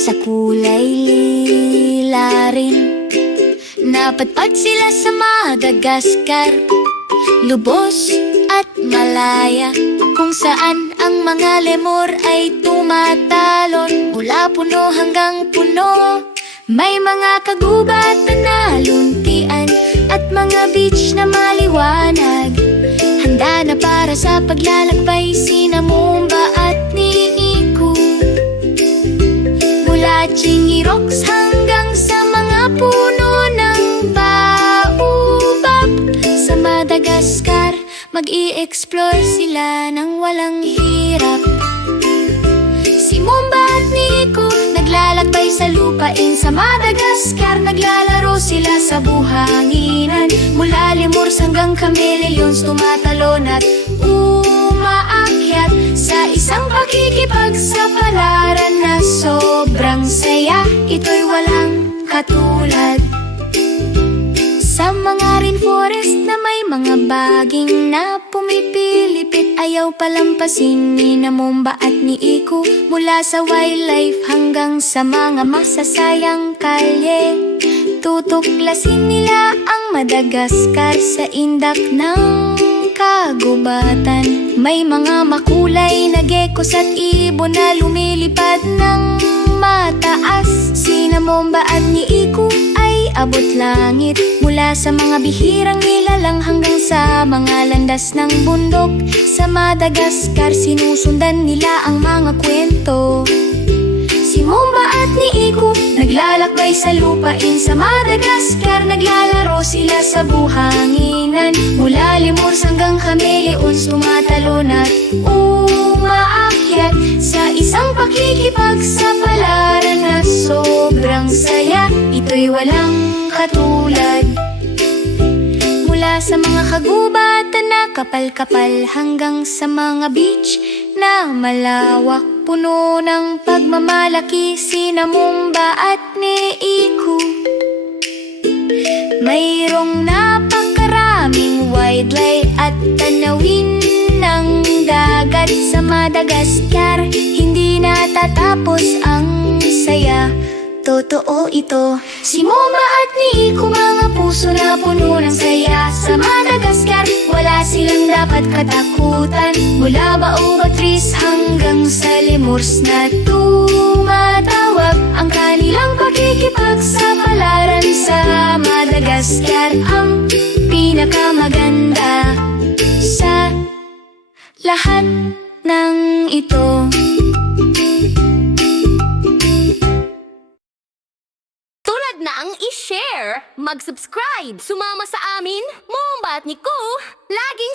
sa kulay lila rin. Napadpad sila sa Madagascar. Lubos at malaya. Kung saan ang mga lemur ay tumatalon. Mula puno hanggang puno. May mga kagubatan na luntian At mga beach na maliwanag. Handa na para sa paglalakbay Sina Rocks hanggang sa mga puno ng baobab. Sa Madagascar, mag-i-explore sila ng walang hirap. Si Mumba at Nico naglalakbay sa lupain Sa Madagascar, naglalaro sila sa buhanginan. Mula lemurs hanggang chameleons tumatalon at umaakyat Sa isang pakikipagsapalaran na sobrang saya Ito'y walang katulad. Sa mga rainforest na may mga baging na pumipilipit Ayaw palampasin ni Namumba at ni Iku Mula sa wildlife hanggang sa mga masasayang kalye. Tutuklasin nila ang Madagascar sa indak ng kagubatan. May mga makulay na geckos at ibon na lumilipad ng mataas. Sina Momba at ni Iku ay abot langit. Mula sa mga bihirang nilalang hanggang sa mga landas ng bundok. Sa Madagascar sinusundan nila ang mga kwento. Si Mumba at ni Iku Naglalakbay sa lupain sa Madagascar Naglalaro sila sa buhanginan. Mula lemurs hanggang chameleons Tumatalon at umaakyat Sa isang pakikipagsapalaran na sobrang saya Ito'y walang katulad. Mula sa mga kagubatan na kapal-kapal Hanggang sa mga beach na malawak Puno ng pagmamalaki Sina Mumba at ni Iku Mayroong napakaraming wildlife at tanawin ng dagat sa Madagascar Hindi natatapos ang saya. Totoo ito. Si Moma at ni Iku mga puso na puno ng saya. Sa Madagascar wala silang dapat katakutan. Mula baobab trees hanggang sa lemurs na tumatawag. Ang kanilang pakikipagsapalaran sa Madagascar Ang pinakamaganda. Sa lahat ng ito. Tulad na ang i-share, mag-subscribe, sumama sa amin, Momba at Nico, laging